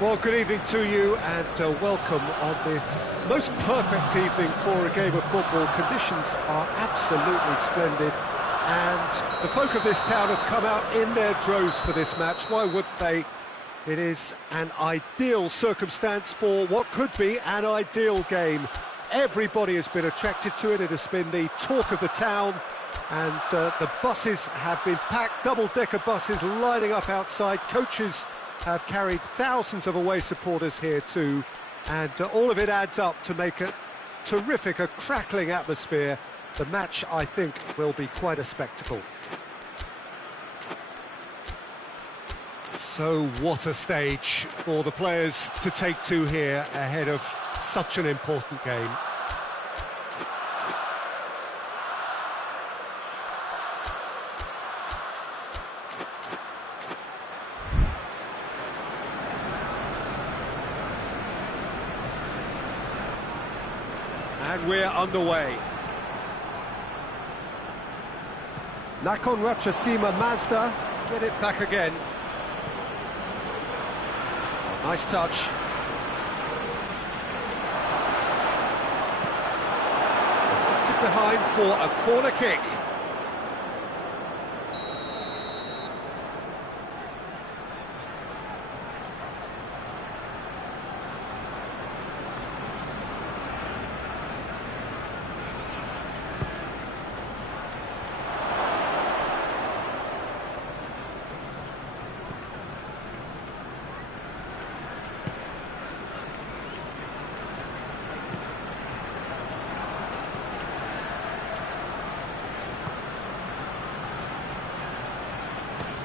Well, good evening to you and welcome on this most perfect evening for a game of football. Conditions are absolutely splendid and the folk of this town have come out in their droves for this match. Why would they? It is an ideal circumstance for what could be an ideal game. Everybody has been attracted to it. It has been the talk of the town and the buses have been packed, double-decker buses lining up outside. Coaches have carried thousands of away supporters here too, and all of it adds up to make a terrific, a crackling atmosphere. The match, I think, will be quite a spectacle. So what a stage for the players to take to here ahead of such an important game. And we're underway. Nakon Rachasima Mazda get it back again. Nice touch. Deflected behind for a corner kick.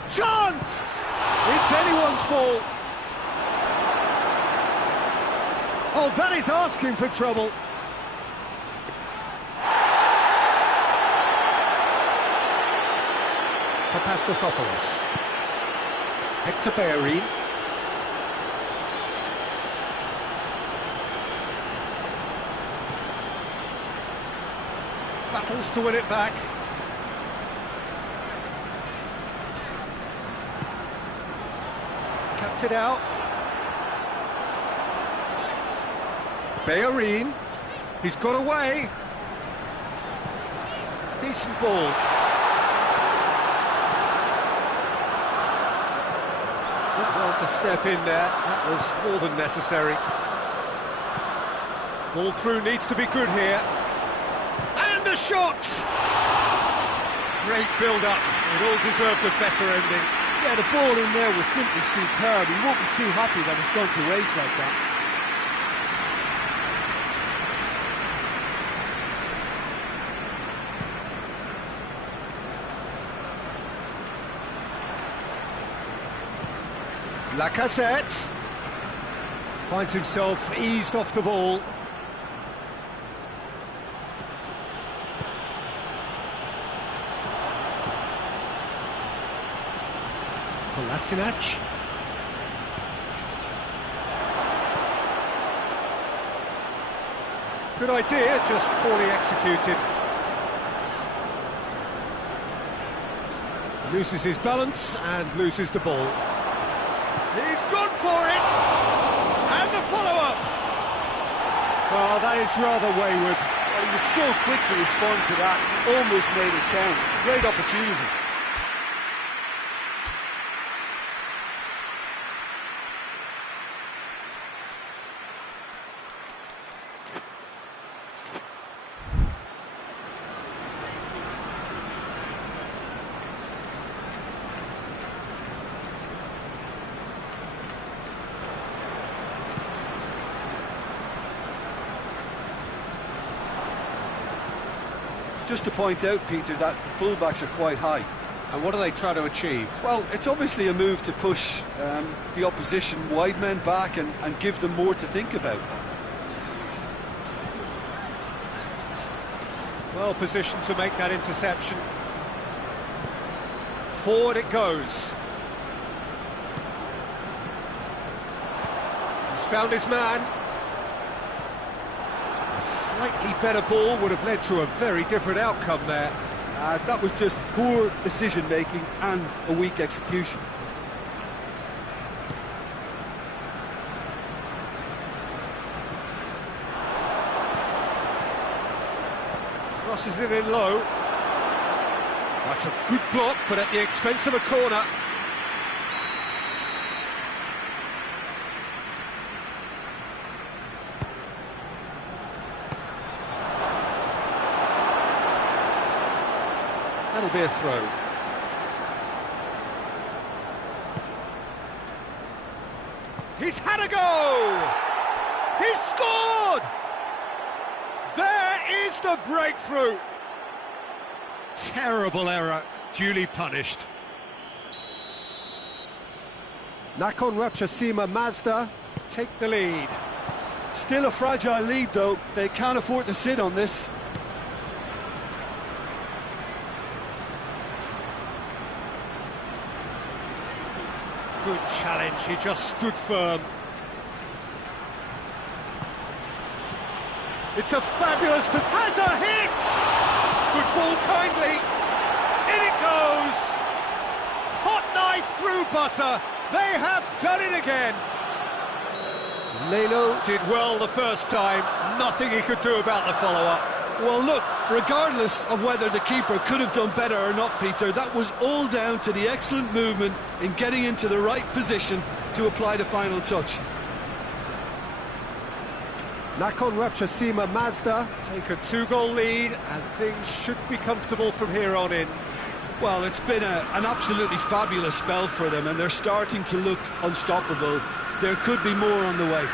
Chance! It's anyone's ball. Oh, that is asking for trouble. Papastathopoulos. Hector Bellerin. Battles to win it back. Cuts it out. Bellerin. He's got away. Decent ball. Did well to step in there. That was more than necessary. Ball through needs to be good here. And a shot! Great build-up. It all deserved a better ending. Yeah, the ball in there was simply superb. He won't be too happy that it's gone to waste like that. Lacazette finds himself eased off the ball. Kolasinac. Good idea, just poorly executed. Loses his balance and loses the ball. He's gone for it! And the follow-up! Well, that is rather wayward. Well, he was so quick to respond to that, he almost made it count. Great opportunity. Just to point out, Peter, that the fullbacks are quite high. And what are they trying to achieve? Well, it's obviously a move to push the opposition wide men back and give them more to think about. Well positioned to make that interception. Forward it goes. He's found his man. A slightly better ball would have led to a very different outcome there. That was just poor decision-making and a weak execution. Crosses it in low. That's a good block, but at the expense of a corner. That'll be a throw. He's had a go! He's scored! There is the breakthrough! Terrible error, duly punished. Nakhon Ratchasima Mazda take the lead. Still a fragile lead, though. They can't afford to sit on this. Good challenge, he just stood firm. It's a fabulous pass. Has a hit! Good ball kindly. In it goes. Hot knife through butter. They have done it again. Lelo did well the first time. Nothing he could do about the follow-up. Well, look, regardless of whether the keeper could have done better or not, Peter, that was all down to the excellent movement in getting into the right position to apply the final touch. Nakhon Ratchasima Mazda take a 2-goal lead, and things should be comfortable from here on in. Well, it's been an absolutely fabulous spell for them, and they're starting to look unstoppable. There could be more on the way.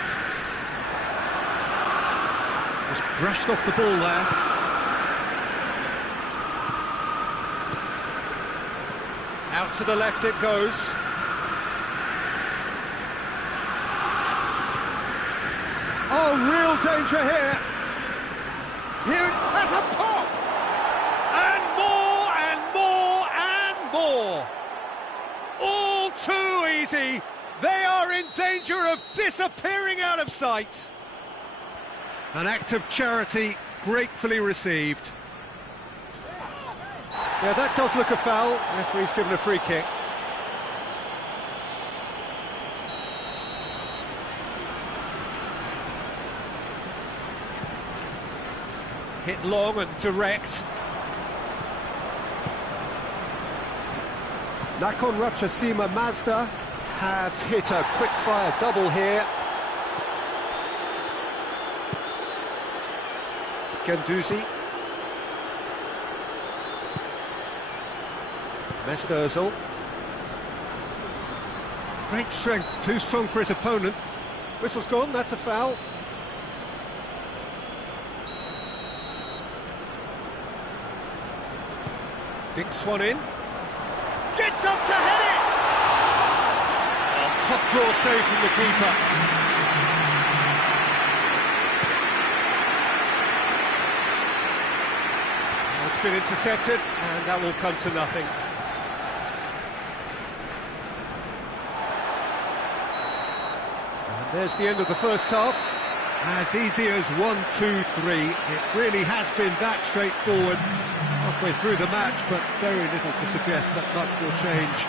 Just brushed off the ball there. Out to the left it goes. Oh, real danger here. Here it has a pop! And more and more and more. All too easy. They are in danger of disappearing out of sight. An act of charity gratefully received. Yeah, that does look a foul. Referee's given a free kick. Hit long and direct. Nakhon Ratchasima Mazda have hit a quick-fire double here. Ganduzi. Mesut Ozil. Great strength, too strong for his opponent. Whistle's gone, that's a foul. Dinks one in. Gets up to head it! Oh, top draw save from the keeper. It's been intercepted, and that will come to nothing. And there's the end of the first half. As easy as 1-2-3. It really has been that straightforward. Halfway through the match, but very little to suggest that much will change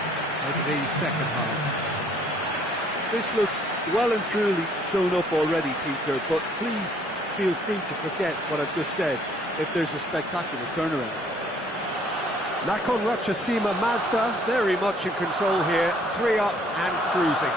over the second half. This looks well and truly sewn up already, Peter, but please feel free to forget what I've just said if there's a spectacular turnaround. Nakhon Ratchasima Mazda very much in control here, 3 up and cruising.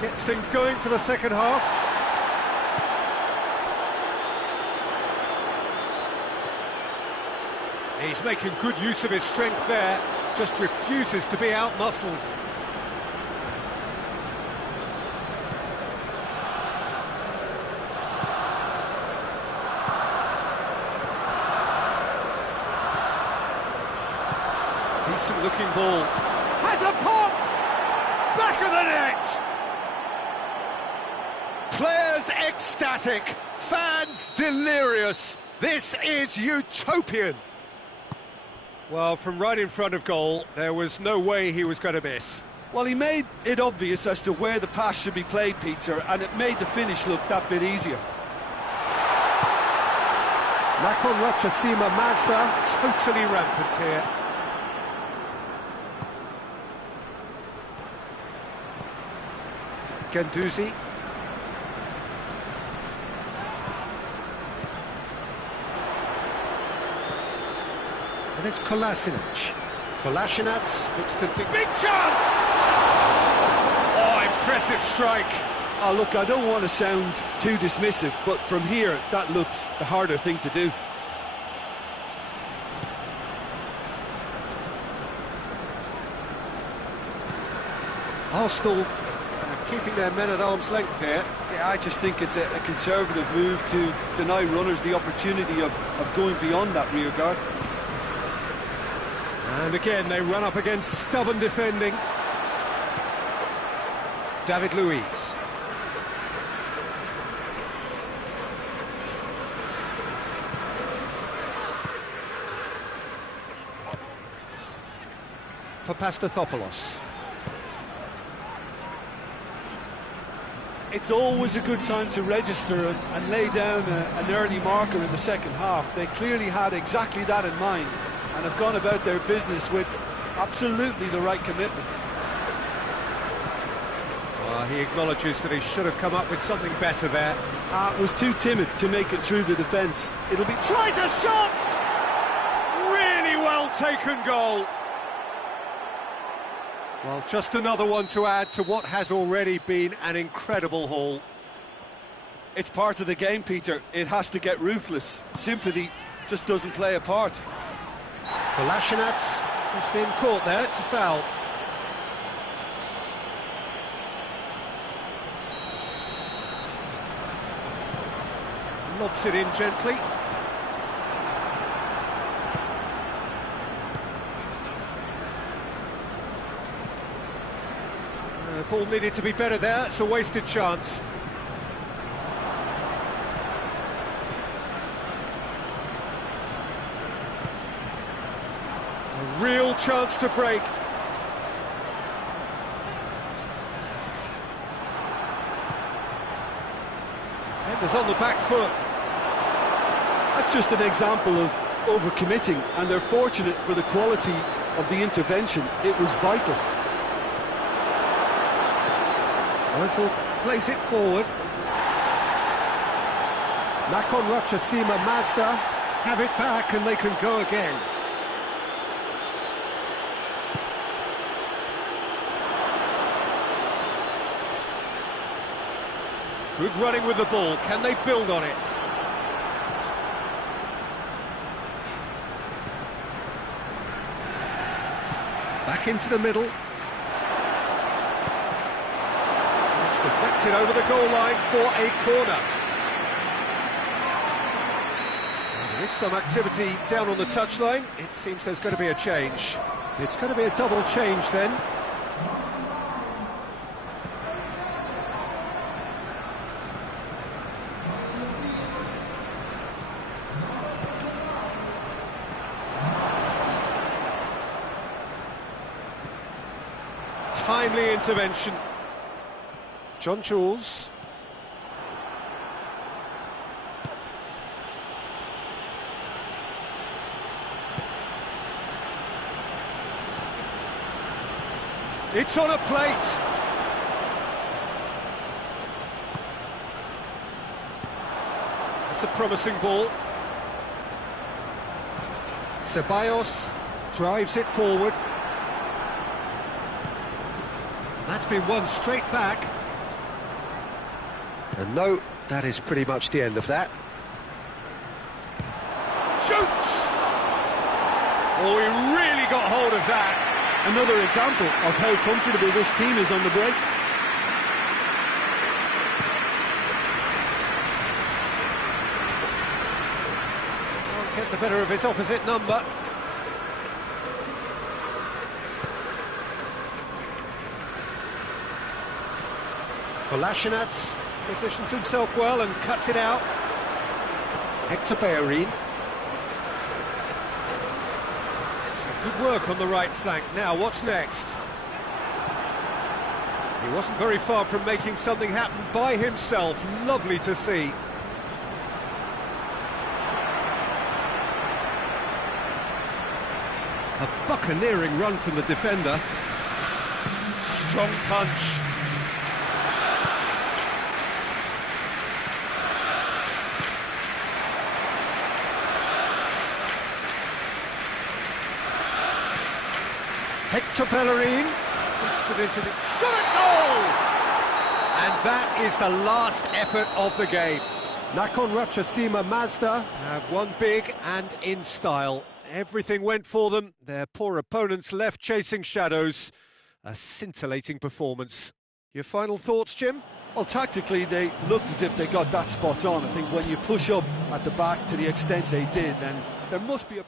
Gets things going for the second half. He's making good use of his strength there, just refuses to be out-muscled. Decent-looking ball. Has a pop! Back of the net! Players ecstatic, fans delirious. This is utopian. Well, from right in front of goal, there was no way he was going to miss. Well, he made it obvious as to where the pass should be played, Peter, and it made the finish look that bit easier. Nakon Rachasima Mazda, totally rampant here. Ganduzi. And it's Kolasinac. Kolasinac looks to... Big chance! Oh, impressive strike. Oh, look, I don't want to sound too dismissive, but from here, that looks the harder thing to do. Arsenal keeping their men at arm's length here. Yeah, I just think it's a conservative move to deny runners the opportunity of going beyond that rear guard. And again, they run up against stubborn defending. David Luiz. Papastathopoulos. It's always a good time to register and lay down an early marker in the second half. They clearly had exactly that in mind and have gone about their business with absolutely the right commitment. He acknowledges that he should have come up with something better there. Was too timid to make it through the defence. It'll be... Tries a shot! Really well taken goal. Well, just another one to add to what has already been an incredible haul. It's part of the game, Peter. It has to get ruthless. Sympathy just doesn't play a part. Kolasinac has been caught there, it's a foul. Lobs it in gently. The ball needed to be better there, it's a wasted chance. A real chance to break. Defenders on the back foot. That's just an example of overcommitting, and they're fortunate for the quality of the intervention. It was vital. Ozil plays it forward. Nakon Rachasima Mazda have it back and they can go again. Good running with the ball, can they build on it? Back into the middle. It's deflected over the goal line for a corner. There is some activity down on the touchline. It seems there's going to be a change. It's going to be a double change then. Timely intervention. John Jules. It's on a plate. It's a promising ball. Ceballos drives it forward. That's been won straight back. And no, that is pretty much the end of that. Shoots! Oh, he really got hold of that. Another example of how comfortable this team is on the break. Can't get the better of his opposite number. Kolasinac positions himself well and cuts it out. Hector Bellerin. Good work on the right flank. Now, what's next? He wasn't very far from making something happen by himself. Lovely to see. A buccaneering run from the defender. Strong punch. Hector Bellerin keeps it into the... Shot at goal! And that is the last effort of the game. Nakhon Ratchasima Mazda have won big and in style. Everything went for them. Their poor opponents left chasing shadows. A scintillating performance. Your final thoughts, Jim? Well, tactically, they looked as if they got that spot on. I think when you push up at the back to the extent they did, then there must be a...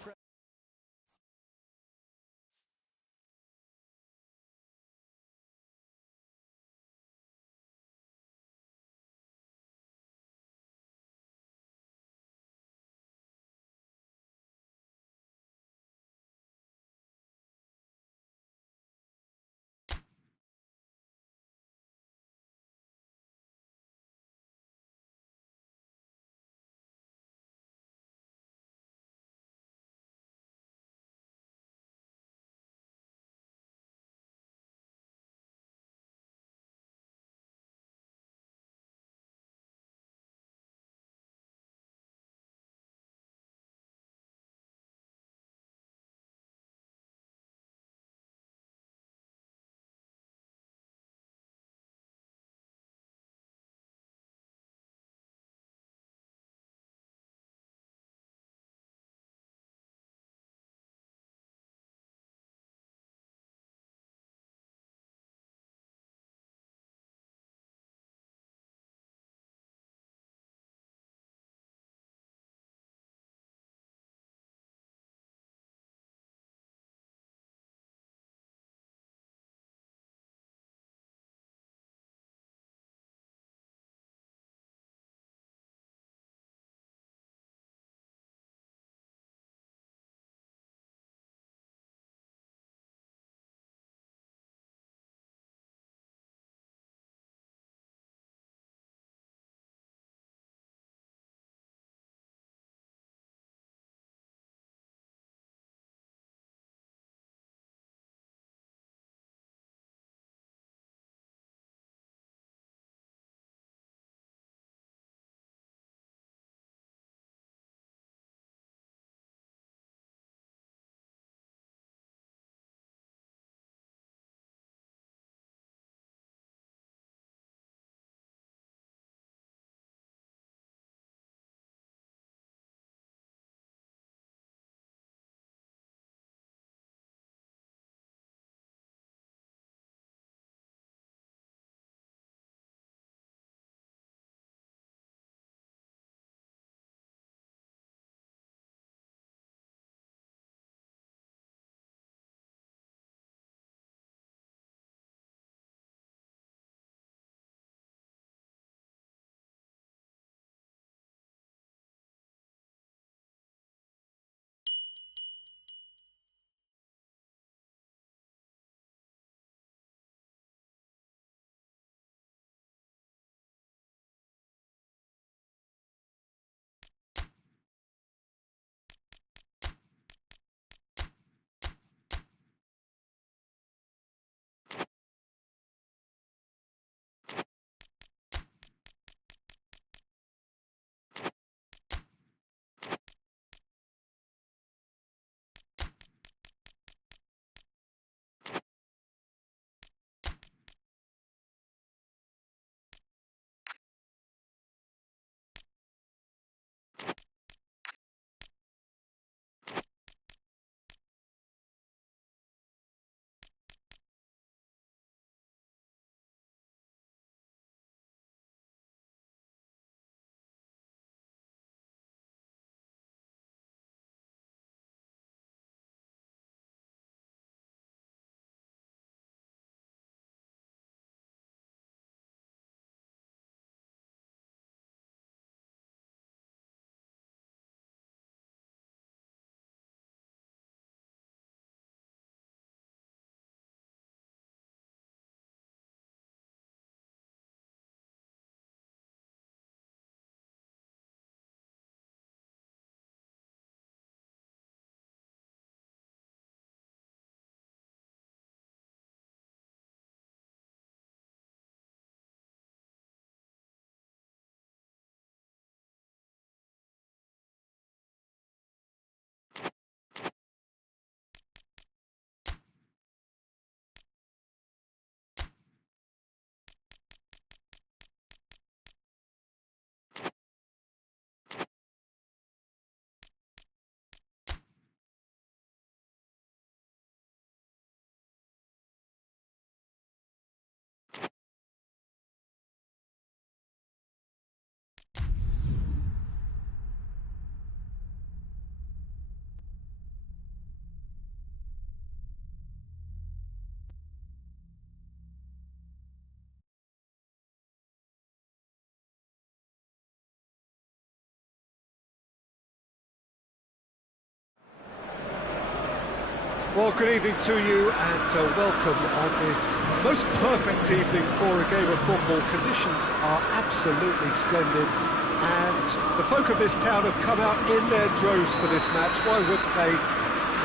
Well, good evening to you and welcome on this most perfect evening for a game of football. Conditions are absolutely splendid and the folk of this town have come out in their droves for this match. Why wouldn't they?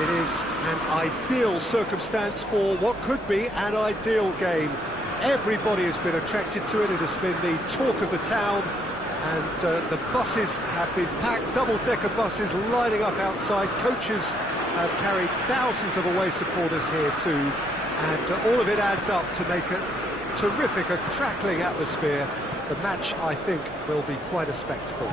It is an ideal circumstance for what could be an ideal game. Everybody has been attracted to it. It has been the talk of the town, and the buses have been packed, double-decker buses lining up outside. Coaches have carried thousands of away supporters here too, and all of it adds up to make a terrific, a crackling atmosphere. The match, I think, will be quite a spectacle.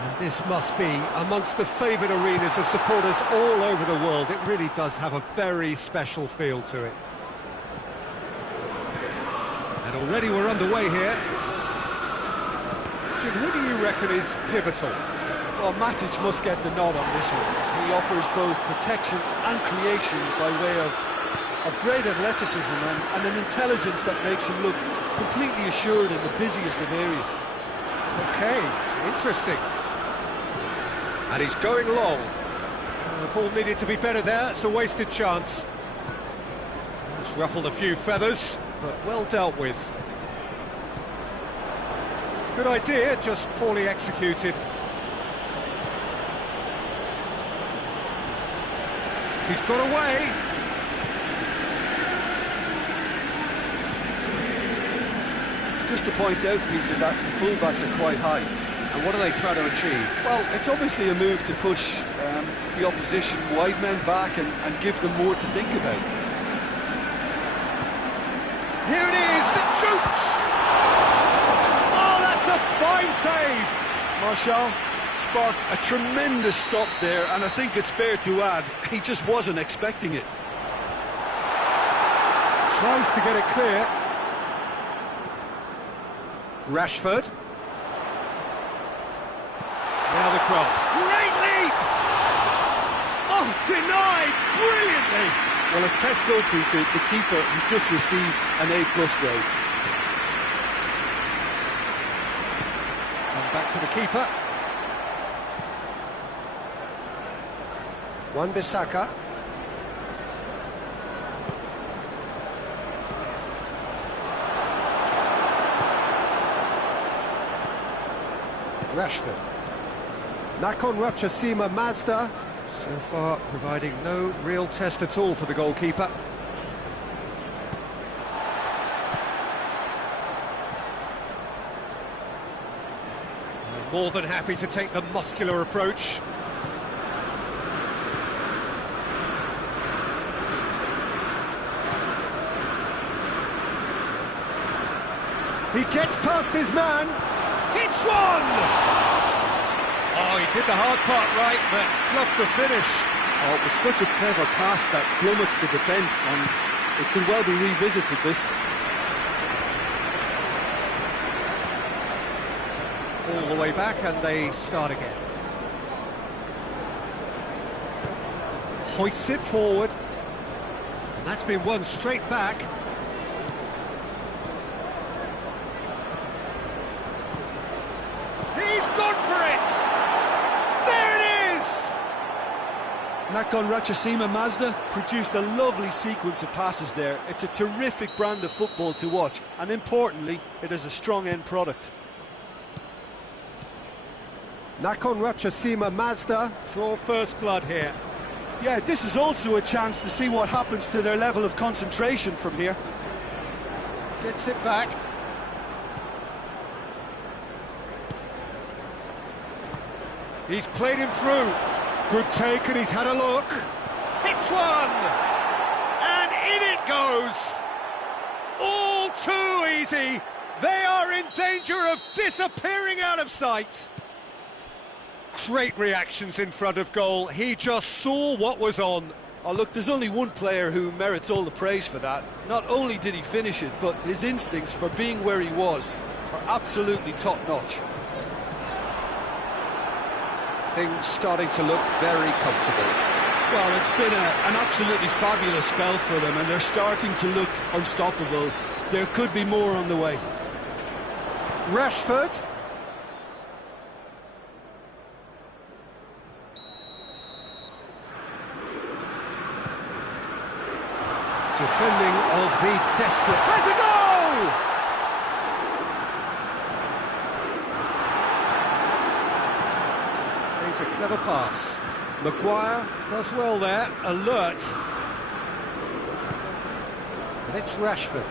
And this must be amongst the favoured arenas of supporters all over the world. It really does have a very special feel to it. And already we're underway here. Jim, who do you reckon is pivotal? Well, Matic must get the nod on this one. He offers both protection and creation by way of great athleticism and an intelligence that makes him look completely assured in the busiest of areas. Okay, interesting. And he's going long. The ball needed to be better there. It's a wasted chance. It's ruffled a few feathers, but well dealt with. Good idea, just poorly executed. He's got away. Just to point out, Peter, that the fullbacks are quite high. And what are they trying to achieve? Well, it's obviously a move to push the opposition wide men back and give them more to think about. Here it is, it shoots! Oh, that's a fine save! Martial sparked a tremendous stop there, and I think it's fair to add, he just wasn't expecting it. Tries to get it clear. Rashford. Now the cross. Great leap! Oh, denied brilliantly! Well, as tests go, Peter, the keeper has just received an A+ grade. Come back to the keeper. Wan-Bissaka. Rashford. Nakhon Ratchasima Mazda, so far providing no real test at all for the goalkeeper. More than happy to take the muscular approach. He gets past his man. Hits one! Oh, he did the hard part right, but fluffed the finish. Oh, it was such a clever pass that plummets the defence, and it could well be revisited, this. All the way back, and they start again. Hoists it forward. And that's been won straight back. Nakhon Ratchasima Mazda produced a lovely sequence of passes there. It's a terrific brand of football to watch, and importantly, it is a strong end product. Nakhon Ratchasima Mazda draw first blood here. Yeah, this is also a chance to see what happens to their level of concentration from here. Gets it back. He's played him through. Good take, and he's had a look. Hits one! And in it goes! All too easy! They are in danger of disappearing out of sight! Great reactions in front of goal. He just saw what was on. Oh, look, there's only one player who merits all the praise for that. Not only did he finish it, but his instincts for being where he was are absolutely top-notch. Things starting to look very comfortable. Well, it's been an absolutely fabulous spell for them, and they're starting to look unstoppable. There could be more on the way. Rashford. Defending of the desperate. Has a goal! Plays a clever pass. Maguire does well there, alert. And it's Rashford.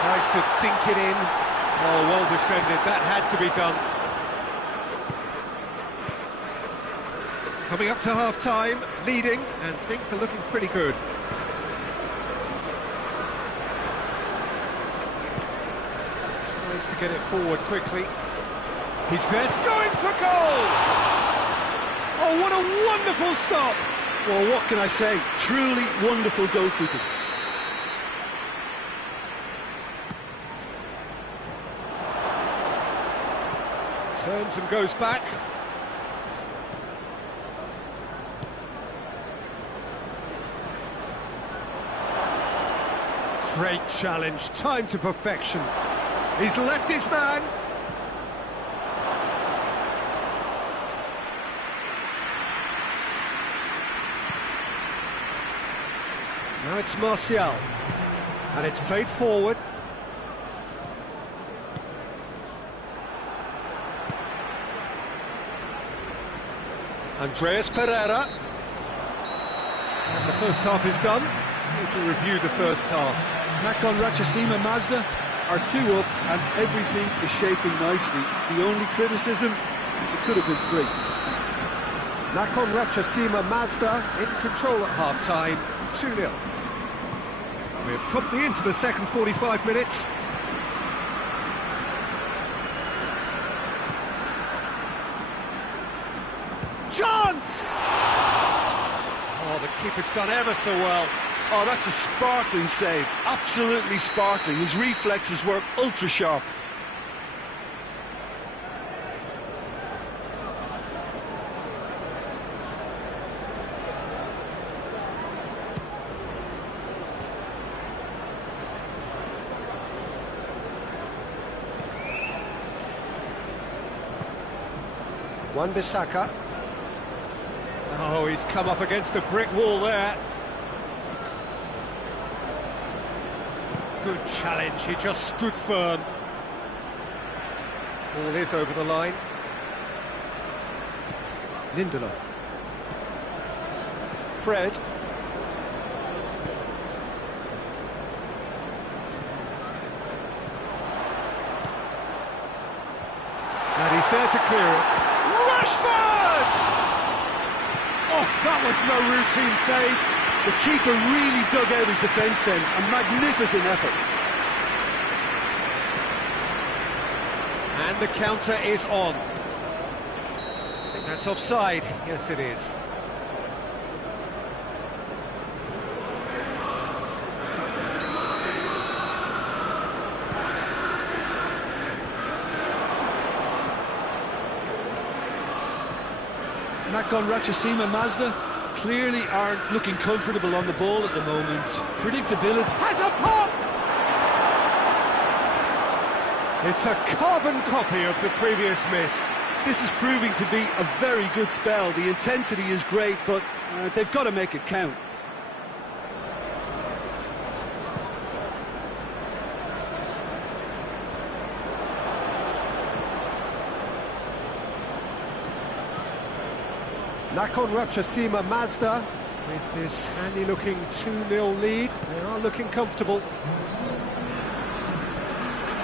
Tries to dink it in. Oh, well defended, that had to be done. Coming up to half-time, leading, and things are looking pretty good. Tries to get it forward quickly. He's there, going for goal! Oh, what a wonderful stop! Well, what can I say? Truly wonderful goalkeeping. Turns and goes back. Great challenge, time to perfection. He's left his man. Now it's Martial. And it's played forward. Andreas Pereira. And the first half is done. To review the first half. Nakhon Ratchasima Mazda are 2 up and everything is shaping nicely. The only criticism, it could have been 3. Nakhon Ratchasima Mazda in control at half-time, 2-0. We're promptly into the second 45 minutes. Chance! Oh, the keeper's done ever so well. Oh, that's a sparkling save. Absolutely sparkling. His reflexes were ultra sharp. Wan-Bissaka. Oh, he's come up against a brick wall there. Good challenge, he just stood firm. Ball is over the line. Lindelof. Fred. And he's there to clear it. Rashford! Oh, that was no routine save. The keeper really dug out his defence then. A magnificent effort. And the counter is on. I think that's offside. Yes, it is. Nakhon Ratchasima Mazda clearly aren't looking comfortable on the ball at the moment. Predictability. Has a pop! It's a carbon copy of the previous miss. This is proving to be a very good spell. The intensity is great, but they've got to make it count. Nakhon Ratchasima Mazda with this handy-looking 2-0 lead. They are looking comfortable.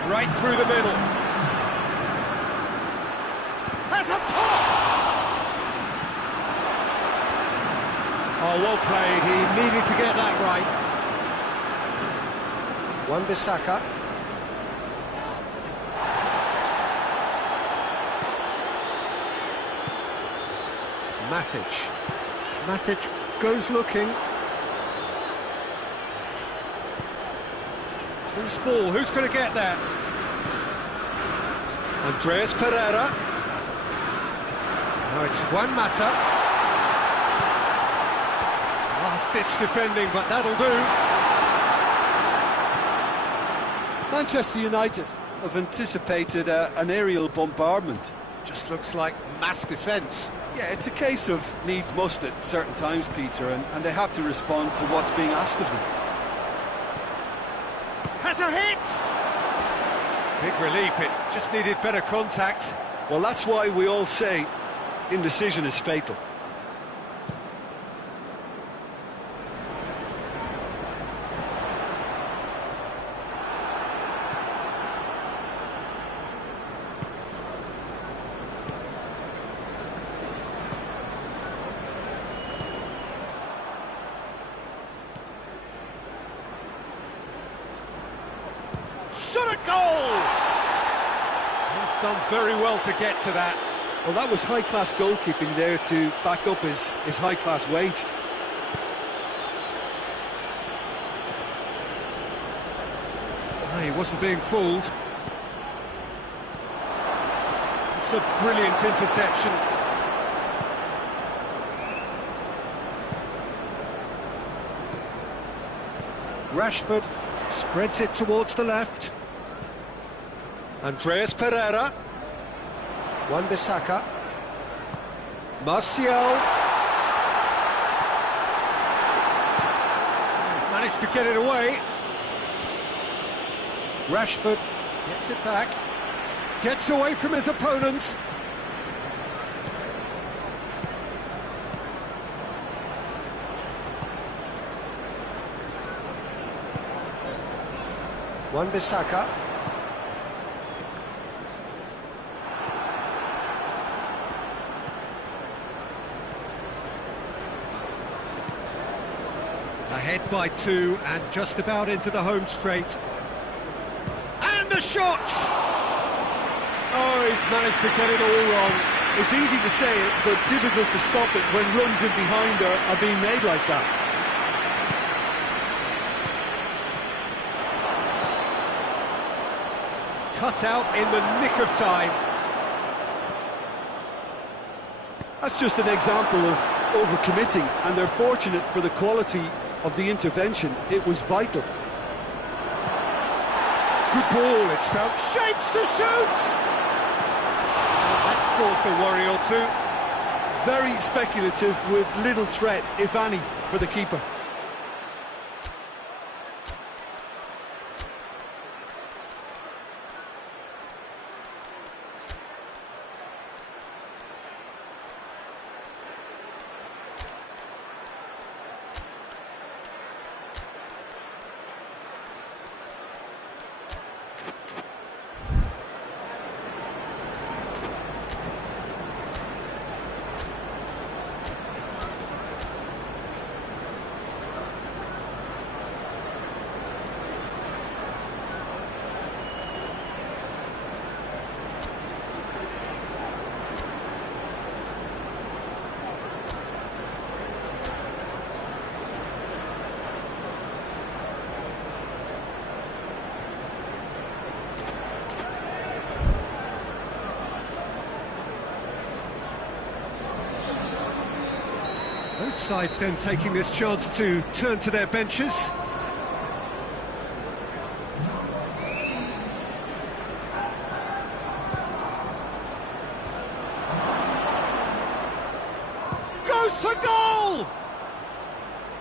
Right through the middle. Has a pop! Oh, well played. He needed to get that right. Wan-Bissaka. Matic goes looking. Who's ball? Who's going to get there? Andreas Pereira. Now it's Juan Mata. Last-ditch defending, but that'll do. Manchester United have anticipated an aerial bombardment. Just looks like mass defence. Yeah, it's a case of needs must at certain times, Peter, and they have to respond to what's being asked of them. Has a hit! Big relief, it just needed better contact. Well, that's why we all say indecision is fatal. Shot a goal! He's done very well to get to that. Well, that was high-class goalkeeping there to back up his high-class wage. He wasn't being fooled. It's a brilliant interception. Rashford spreads it towards the left. Andreas Pereira. Wan-Bissaka. Martial. Managed to get it away. Rashford gets it back. Gets away from his opponents. Wan-Bissaka. Ahead by 2 and just about into the home straight. And the shot! Oh, he's managed to get it all wrong. It's easy to say it, but difficult to stop it when runs in behind are being made like that. Cut out in the nick of time. That's just an example of overcommitting, and they're fortunate for the quality of the intervention. It was vital. Good ball, it's found shapes to shoot! That's caused a worry or two. Very speculative with little threat, if any, for the keeper. Both sides then taking this chance to turn to their benches. Goes for goal!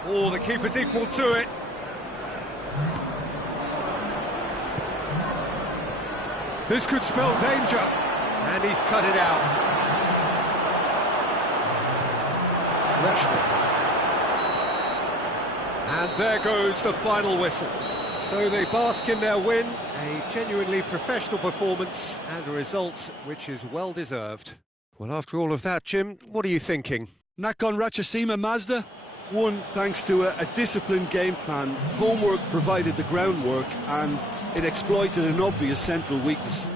Oh, the keeper's equal to it. This could spell danger. And he's cut it out. Rashford. And there goes the final whistle. So they bask in their win, a genuinely professional performance and a result which is well deserved. Well, after all of that, Jim, what are you thinking? Nakon Ratchasima Mazda won thanks to a disciplined game plan. Homework provided the groundwork and it exploited an obvious central weakness.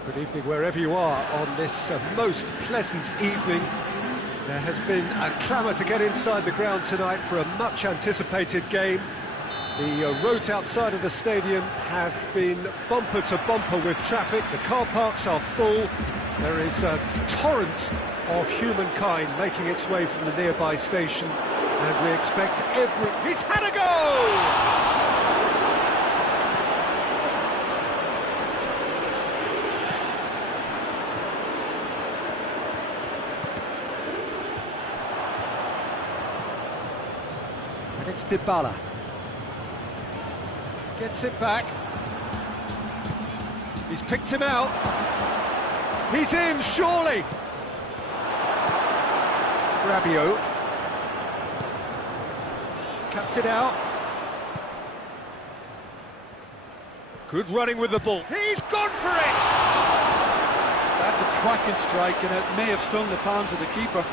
Well, good evening wherever you are on this most pleasant evening. There has been a clamour to get inside the ground tonight for a much-anticipated game. The roads outside of the stadium have been bumper to bumper with traffic. The car parks are full. There is a torrent of humankind making its way from the nearby station, and we expect every... He's had a goal! And it's Dybala. Gets it back. He's picked him out. He's in, surely. Rabiot. Cuts it out. Good running with the ball. He's gone for it! That's a cracking strike, and it may have stung the palms of the keeper.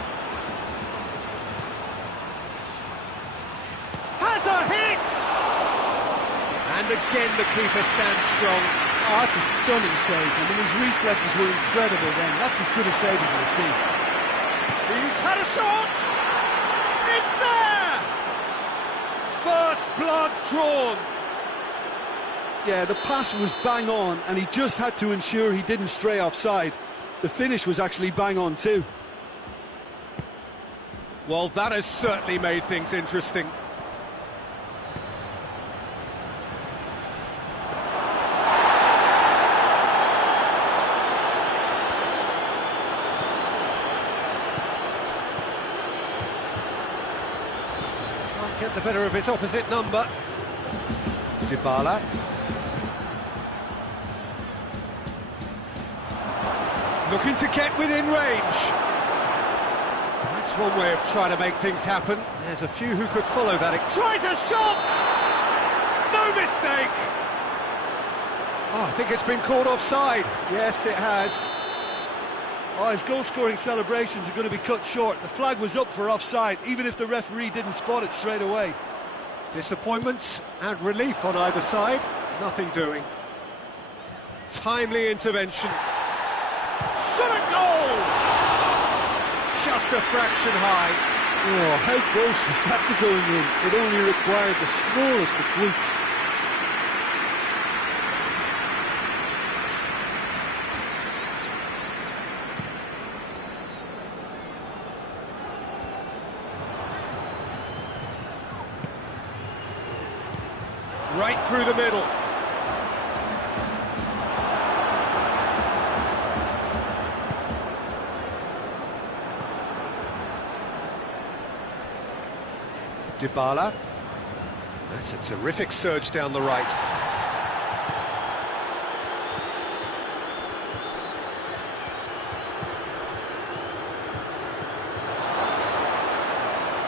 Has a hit! And again the keeper stands strong. Oh, that's a stunning save. I mean, his reflexes were incredible then. That's as good a save as you'll see. He's had a shot! It's there! First blood drawn. Yeah, the pass was bang on, and he just had to ensure he didn't stray offside. The finish was actually bang on too. Well, that has certainly made things interesting. Can't get the better of his opposite number. Dybala. Looking to get within range. That's one way of trying to make things happen. There's a few who could follow that. It tries a shot! No mistake! Oh, I think it's been called offside. Yes, it has. Oh, his goal-scoring celebrations are going to be cut short. The flag was up for offside, even if the referee didn't spot it straight away. Disappointment and relief on either side. Nothing doing. Timely intervention. Shot a goal! Just a fraction high. Oh, how close was that to going in? It only required the smallest of tweaks. Right through the middle. Dybala. That's a terrific surge down the right.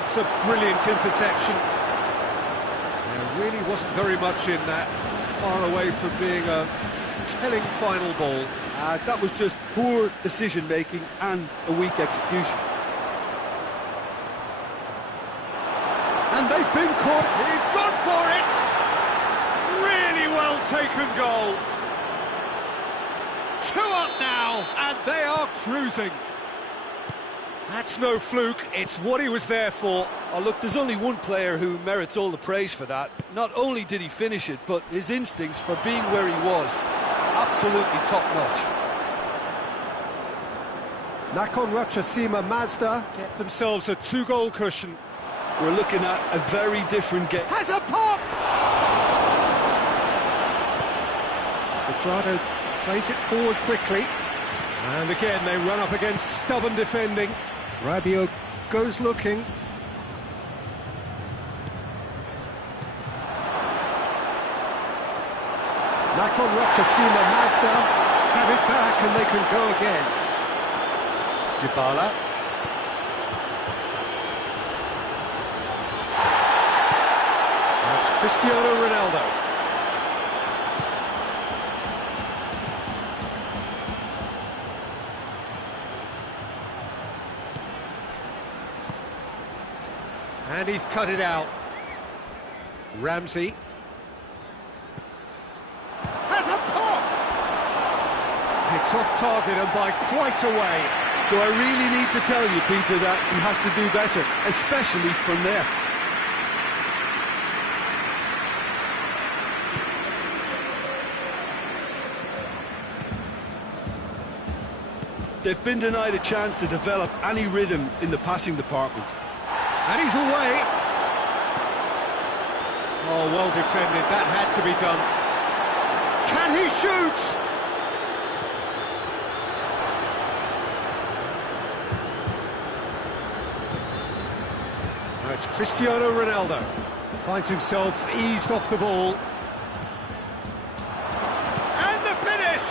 It's a brilliant interception. There really wasn't very much in that, far away from being a telling final ball. That was just poor decision-making and a weak execution. And they've been caught. He's gone for it! Really well taken goal. 2 up now, and they are cruising. That's no fluke, it's what he was there for. Oh, look, there's only one player who merits all the praise for that. Not only did he finish it, but his instincts for being where he was, absolutely top-notch. Nakhon Ratchasima Mazda get themselves a 2-goal cushion. We're looking at a very different game. Has a pop! Pedrado plays it forward quickly. And again, they run up against stubborn defending. Rabiot goes looking. Nakhon Ratchasima Mazda have it back and they can go again. Dybala. That's Cristiano Ronaldo. And he's cut it out. Ramsey. Has a pop! It's It's off target and by quite a way. Do I really need to tell you, Peter, that he has to do better, especially from there? They've been denied a chance to develop any rhythm in the passing department. And he's away. Oh, well defended. That had to be done. Can he shoot? Now it's Cristiano Ronaldo. Finds himself eased off the ball. And the finish!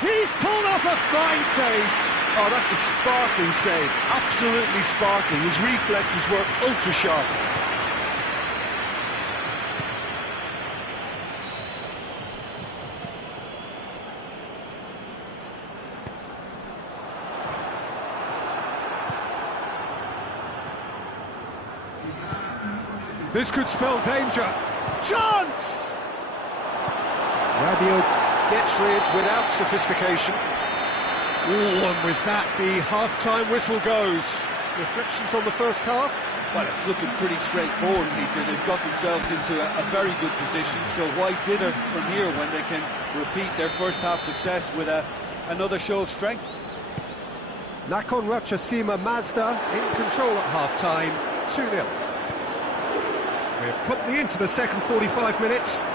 He's pulled off a fine save. Oh, that's a sparkling save. Absolutely sparkling. His reflexes were ultra sharp. This could spell danger. Chance! Rabiot gets rid without sophistication. Ooh, and with that, the half-time whistle goes. Reflections on the first half? Well, it's looking pretty straightforward, Peter. They've got themselves into a very good position, so why dither from here when they can repeat their first-half success with another show of strength? Nakhon Ratchasima Mazda in control at half-time, 2-0. We're promptly into the second 45 minutes.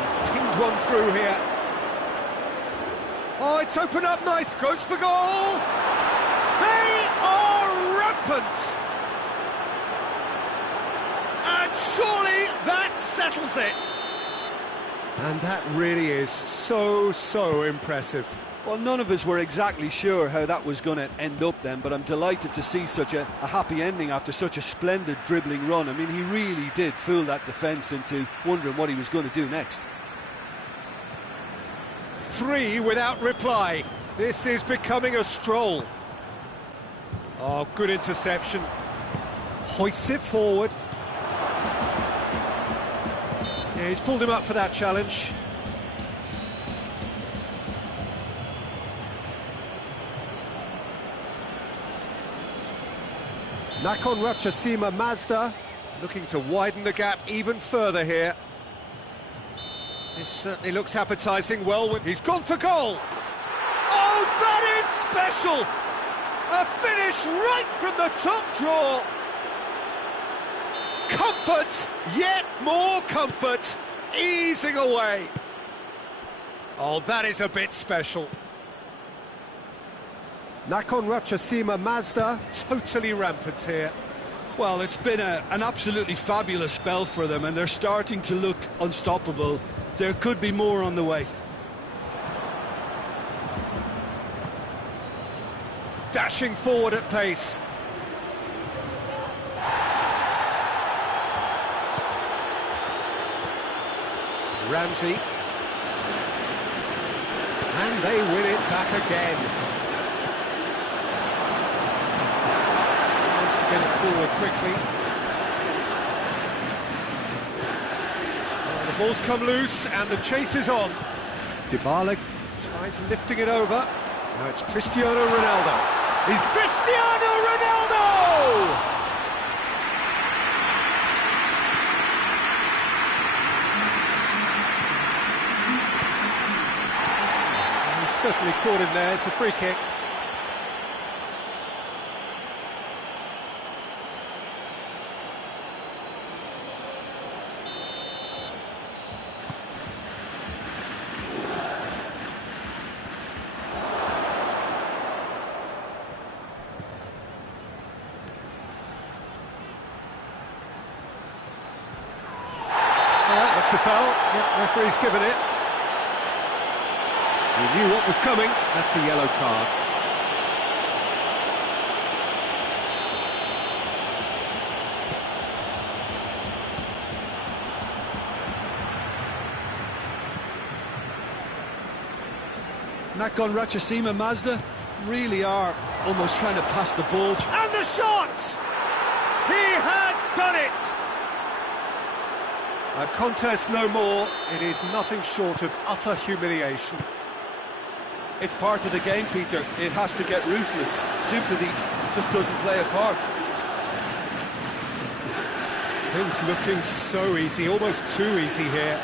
He's pinged one through here. Oh, it's opened up nice. Goes for goal. They are rampant. And surely that settles it. And that really is so impressive. Well, none of us were exactly sure how that was going to end up then, but I'm delighted to see such a happy ending after such a splendid dribbling run. I mean, he really did fool that defence into wondering what he was going to do next. 3 without reply. This is becoming a stroll. Oh, good interception. Hoists it forward. Yeah, he's pulled him up for that challenge. Nakhon Ratchasima Mazda looking to widen the gap even further here. This certainly looks appetising. Well, he's gone for goal. Oh, that is special! A finish right from the top draw. Comfort, yet more comfort, easing away. Oh, that is a bit special. Nakhon Ratchasima Mazda, totally rampant here. Well, it's been an absolutely fabulous spell for them, and they're starting to look unstoppable. There could be more on the way. Dashing forward at pace. Ramsey. And they win it back again. Get it forward quickly. Oh, the ball's come loose and the chase is on. Dybala tries lifting it over. Now it's Cristiano Ronaldo. He's Cristiano Ronaldo! He's certainly caught him there. It's a free kick. That's a foul. Yep, referee's given it. He knew what was coming. That's a yellow card. Nakhon Ratchasima Mazda really are almost trying to pass the ball. And the shot! He has done it! A contest no more. It is nothing short of utter humiliation. It's part of the game, Peter. It has to get ruthless. Sympathy just doesn't play a part. Things looking so easy, almost too easy here.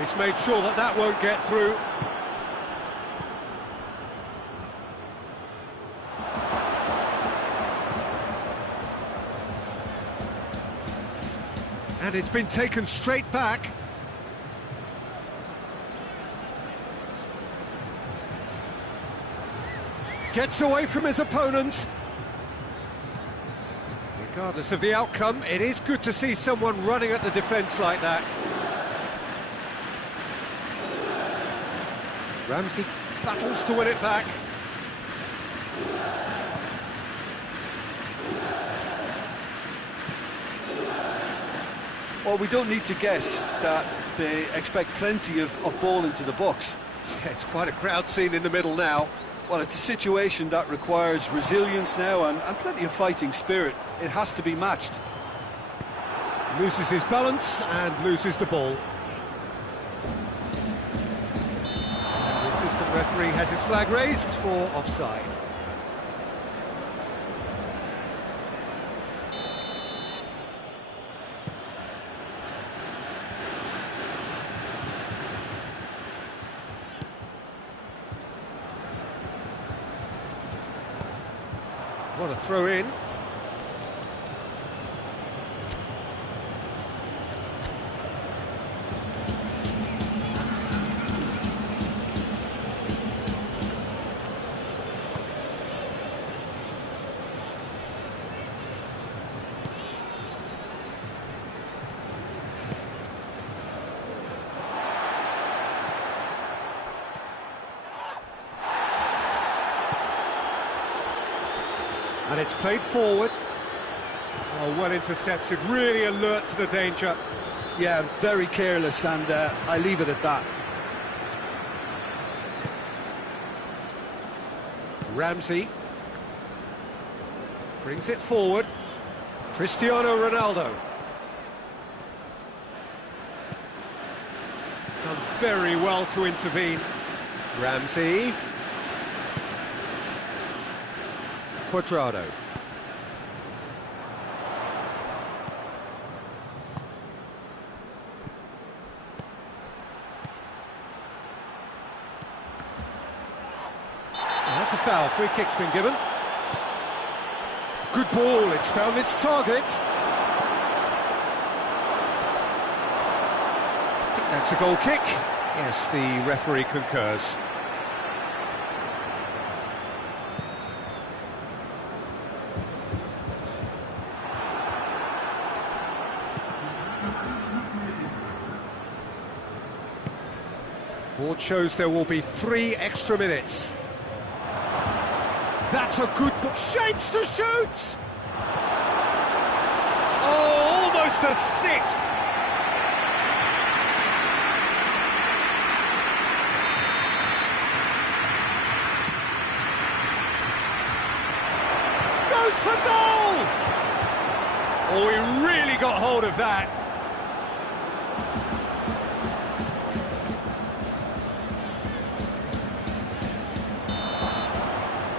He's made sure that that won't get through. And it's been taken straight back. Gets away from his opponent. Regardless of the outcome, it is good to see someone running at the defence like that. Ramsey battles to win it back. Well, we don't need to guess that they expect plenty of ball into the box. Yeah, it's quite a crowd scene in the middle now. Well, it's a situation that requires resilience now and plenty of fighting spirit. It has to be matched. Loses his balance and loses the ball. And the assistant referee has his flag raised for offside. What a throw in. And it's played forward. Oh, well intercepted, really alert to the danger. Yeah, very careless, and I leave it at that. Ramsey brings it forward. Cristiano Ronaldo. Done very well to intervene. Ramsey. Quadrado. That's a foul. Free kick's been given. Good ball. It's found its target. I think that's a goal kick. Yes, the referee concurs. Board shows there will be 3 extra minutes. That's a good ball. Shapes to shoot! Oh, almost a 6th. Goes for goal! Oh, he really got hold of that.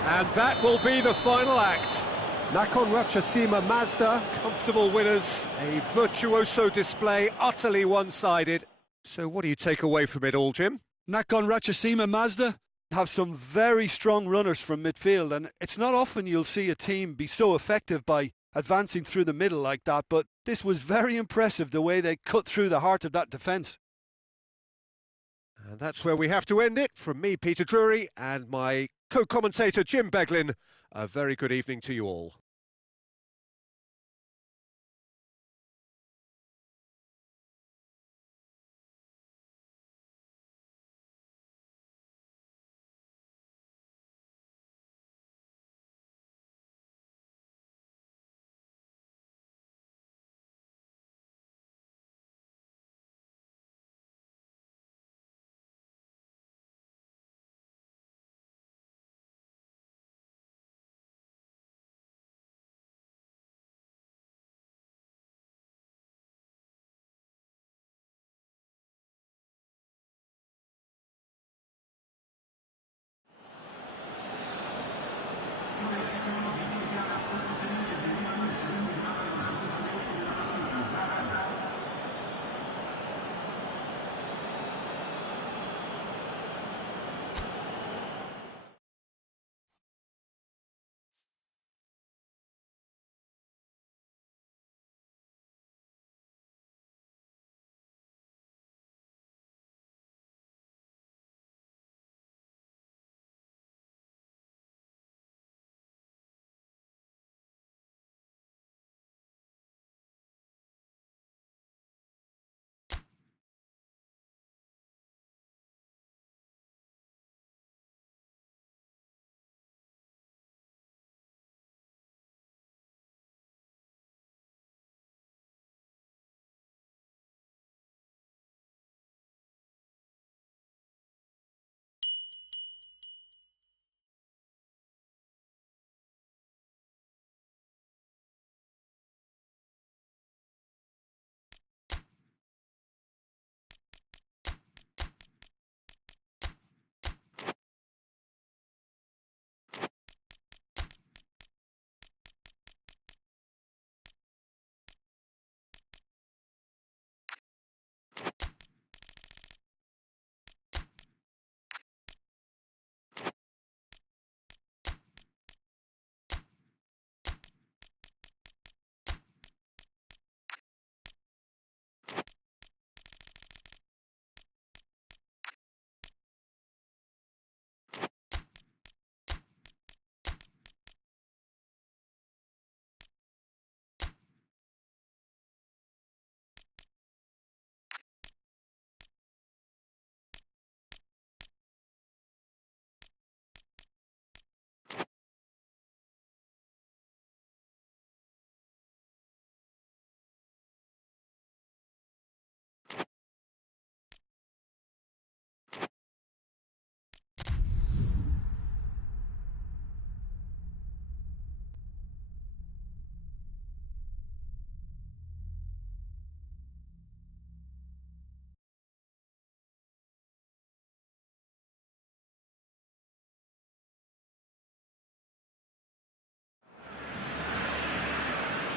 And that will be the final act. Nakhon Ratchasima Mazda, comfortable winners, a virtuoso display, utterly one-sided. So what do you take away from it all, Jim? Nakhon Ratchasima Mazda have some very strong runners from midfield, and it's not often you'll see a team be so effective by advancing through the middle like that, but this was very impressive, the way they cut through the heart of that defence. And that's where we have to end it. From me, Peter Drury, and my co-commentator, Jim Beglin, a very good evening to you all.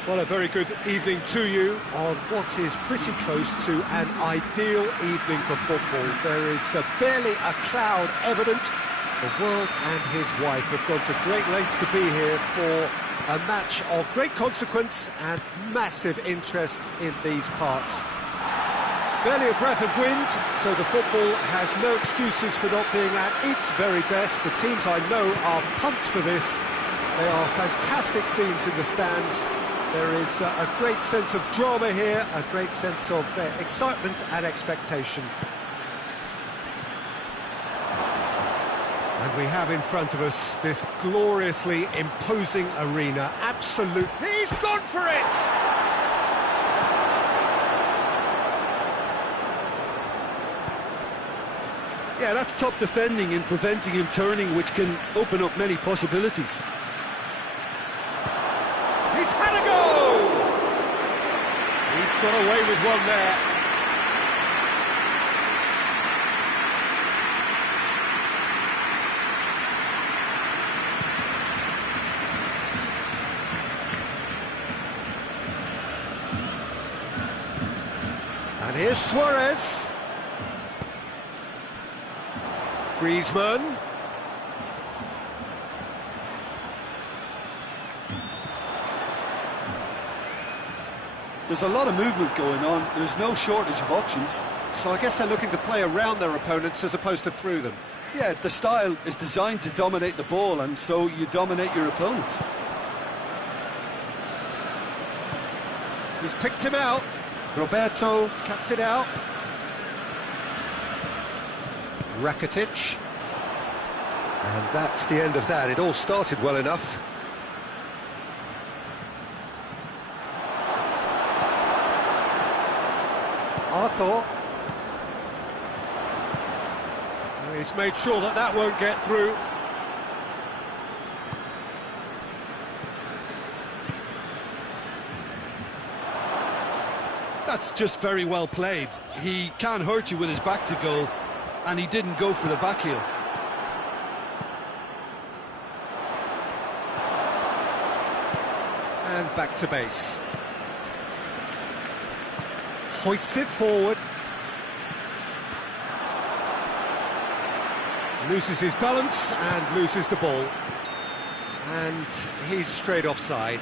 Well, a very good evening to you on what is pretty close to an ideal evening for football. There is barely a cloud evident. The world and his wife have gone to great lengths to be here for a match of great consequence and massive interest in these parts. Barely a breath of wind, so the football has no excuses for not being at its very best. The teams I know are pumped for this. They are fantastic scenes in the stands. There is a great sense of drama here, a great sense of excitement and expectation. And we have in front of us this gloriously imposing arena. Absolute. He's gone for it! Yeah, that's top defending and preventing him turning, which can open up many possibilities. He's had a go! He's got away with one there. And here's Suarez. Griezmann. There's a lot of movement going on. There's no shortage of options. So I guess they're looking to play around their opponents as opposed to through them. Yeah, the style is designed to dominate the ball, and so you dominate your opponents. He's picked him out. Roberto cuts it out. Rakitic. And that's the end of that. It all started well enough. Arthur. He's made sure that that won't get through. That's just very well played. He can't hurt you with his back to goal, and he didn't go for the back heel. And back to base. Hoists it forward. Loses his balance and loses the ball. And he's straight offside.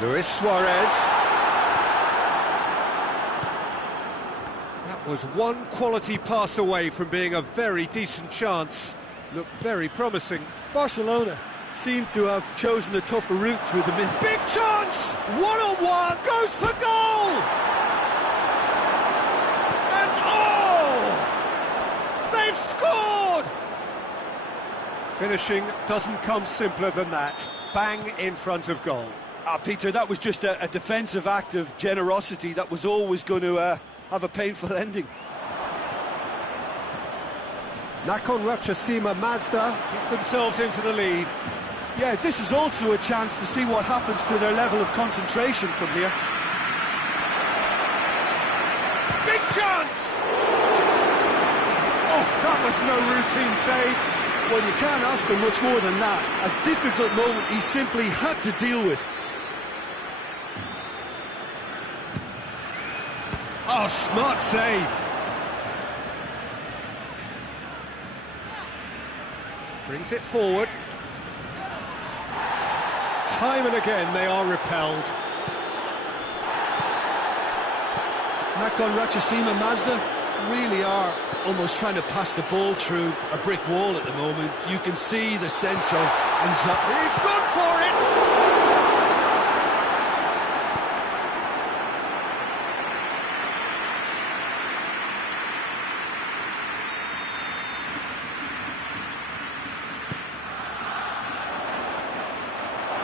Luis Suarez. That was one quality pass away from being a very decent chance. Looked very promising. Barcelona seem to have chosen a tougher route through the mid. Big chance! One-on-one, goes for goal! And oh! They've scored! Finishing doesn't come simpler than that. Bang in front of goal. Peter, that was just a defensive act of generosity that was always going to have a painful ending. Nakhon Ratchasima Mazda get themselves into the lead. Yeah, this is also a chance to see what happens to their level of concentration from here. Big chance! Oh, that was no routine save. Well, you can't ask for much more than that. A difficult moment he simply had to deal with. Oh, smart save. Brings it forward. Time and again they are repelled. Nakhon Ratchasima Mazda really are almost trying to pass the ball through a brick wall at the moment. You can see the sense of anxiety. He's gone for it!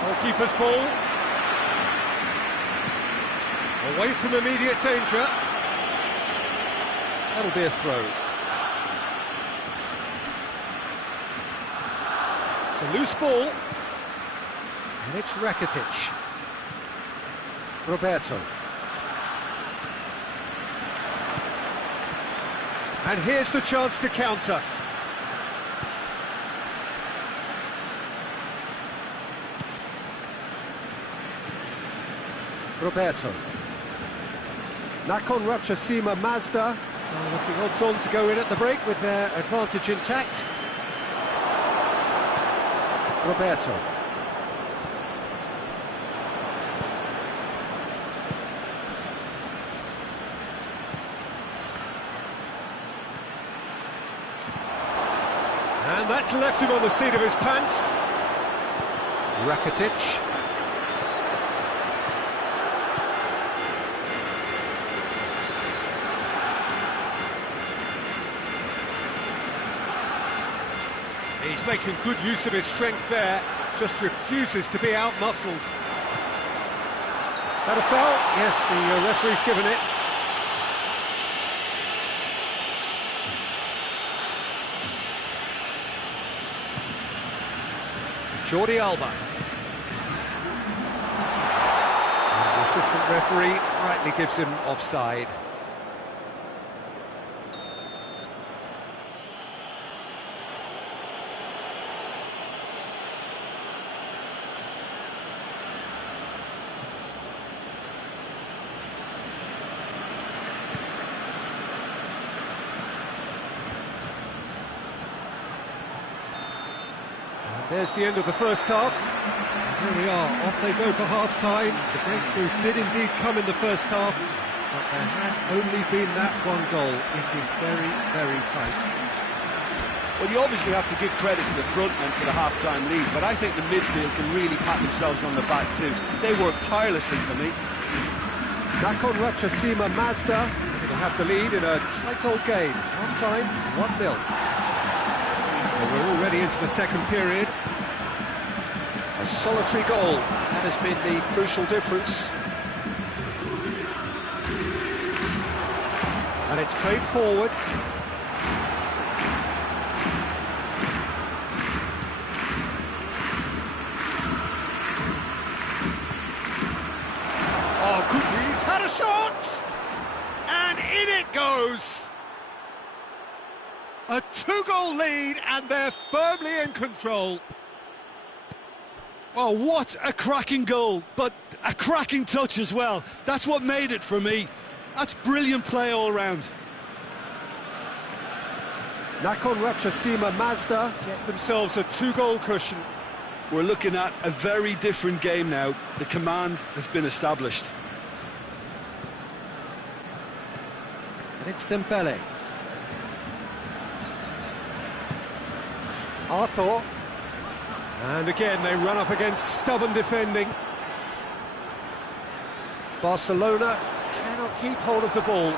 Goalkeeper's ball. Away from immediate danger. That'll be a throw. It's a loose ball. And it's Rakitic. Roberto. And here's the chance to counter. Roberto. Nakon Ratchasima Mazda looking odds on to go in at the break with their advantage intact. Roberto. And that's left him on the seat of his pants. Rakitic. He's making good use of his strength there, just refuses to be out-muscled. That a foul? Yes, the referee's given it. Jordi Alba. And the assistant referee rightly gives him offside. There's the end of the first half. Here we are, off they go for half-time. The breakthrough did indeed come in the first half, but there has only been that one goal. It is very, very tight. Well, you obviously have to give credit to the front men for the half-time lead, but I think the midfield can really pat themselves on the back too. They work tirelessly for me. Nakon Ratchasima Mazda going to have the lead in a tight old game. Half-time, 1-0. Well, we're already into the second period. A solitary goal, that has been the crucial difference. And it's played forward. Oh, good, he's had a shot! And in it goes! A two-goal lead, and they're firmly in control. Oh, what a cracking goal, but a cracking touch as well. That's what made it for me. That's brilliant play all round. Nakon Ratchasima Mazda get themselves a two-goal cushion. We're looking at a very different game now. The command has been established. And it's Dembele. Arthur. And again, they run up against stubborn defending. Barcelona cannot keep hold of the ball.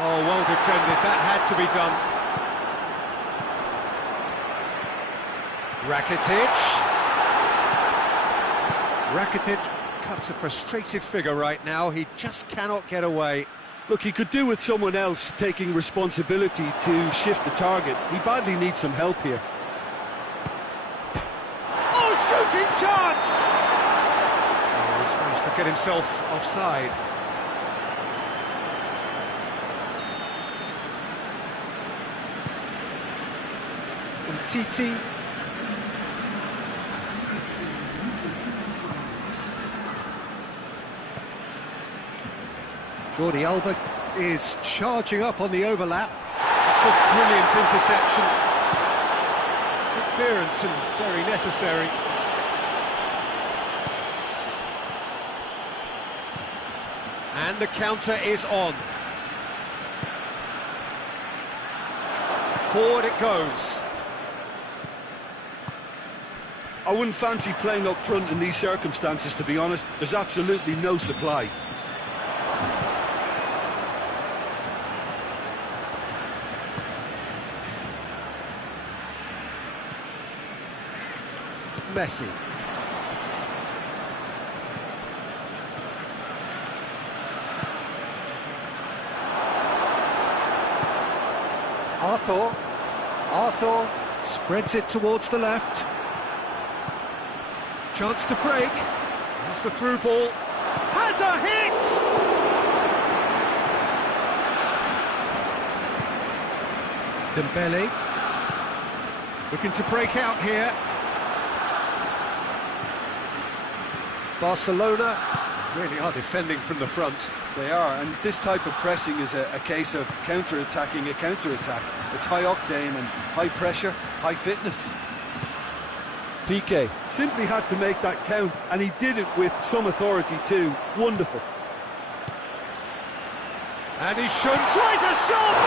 Oh, well defended. That had to be done. Rakitic cuts a frustrated figure right now. He just cannot get away. Look, he could do with someone else taking responsibility to shift the target. He badly needs some help here. Oh, shooting chance! Oh, he's managed to get himself offside. Titi. Jordi Alba is charging up on the overlap. It's a brilliant interception. Good clearance and very necessary. And the counter is on. Forward it goes. I wouldn't fancy playing up front in these circumstances, to be honest. There's absolutely no supply. Messi. Arthur Spreads it towards the left. Chance to break. Here's the through ball. Has a hit! Dembele. Looking to break out here. Barcelona really are defending from the front. They are, and this type of pressing is a case of counter-attacking a counter-attack. It's high octane and high pressure, high fitness. PK simply had to make that count, and he did it with some authority too. Wonderful. And he tries a shot!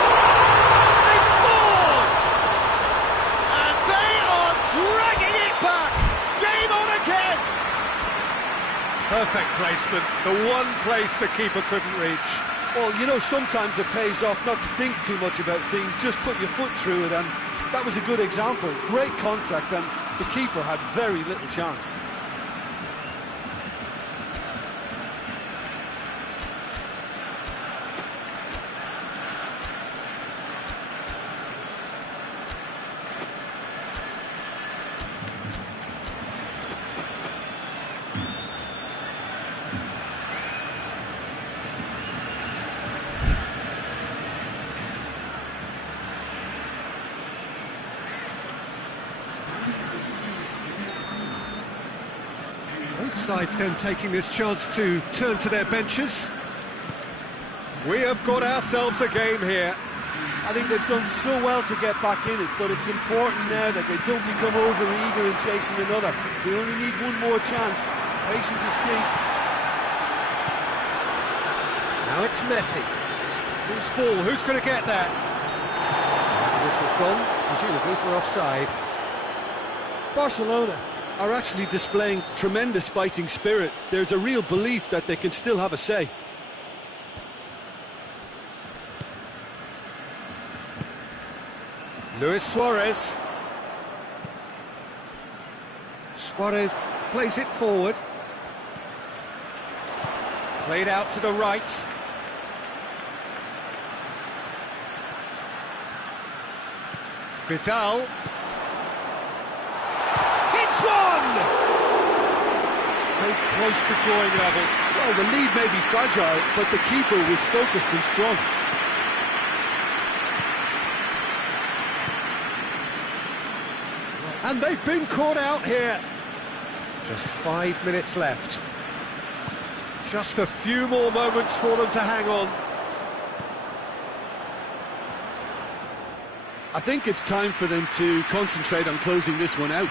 They've scored! And they are dragging it back! Game on again! Perfect placement, the one place the keeper couldn't reach. Well, you know, sometimes it pays off not to think too much about things, just put your foot through it, and that was a good example. Great contact, and the keeper had very little chance. Both sides then taking this chance to turn to their benches. We have got ourselves a game here. I think they've done so well to get back in it, but it's important now that they don't become over-eager in chasing another. They only need one more chance. Patience is key. Now it's Messi. Loose ball, who's going to get that? This has gone, presumably for offside. Barcelona are actually displaying tremendous fighting spirit. There's a real belief that they can still have a say. Luis Suarez. Suarez plays it forward. Played out to the right. Vidal. Hits one! So close to drawing level. Well, the lead may be fragile, but the keeper was focused and strong. And they've been caught out here. Just 5 minutes left. Just a few more moments for them to hang on. I think it's time for them to concentrate on closing this one out.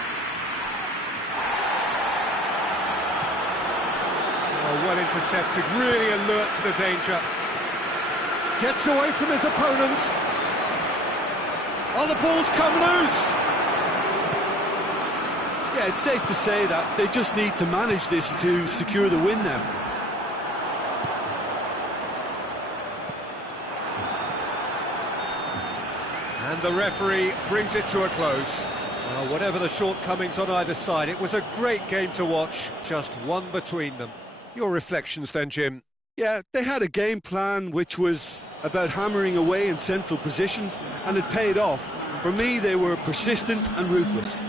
Oh, well intercepted, really alert to the danger. Gets away from his opponents. Oh, the ball's come loose. Yeah, it's safe to say that they just need to manage this to secure the win now. And the referee brings it to a close. Well, whatever the shortcomings on either side, it was a great game to watch, just one between them. Your reflections then, Jim? Yeah, they had a game plan which was about hammering away in central positions, and it paid off. For me, they were persistent and ruthless.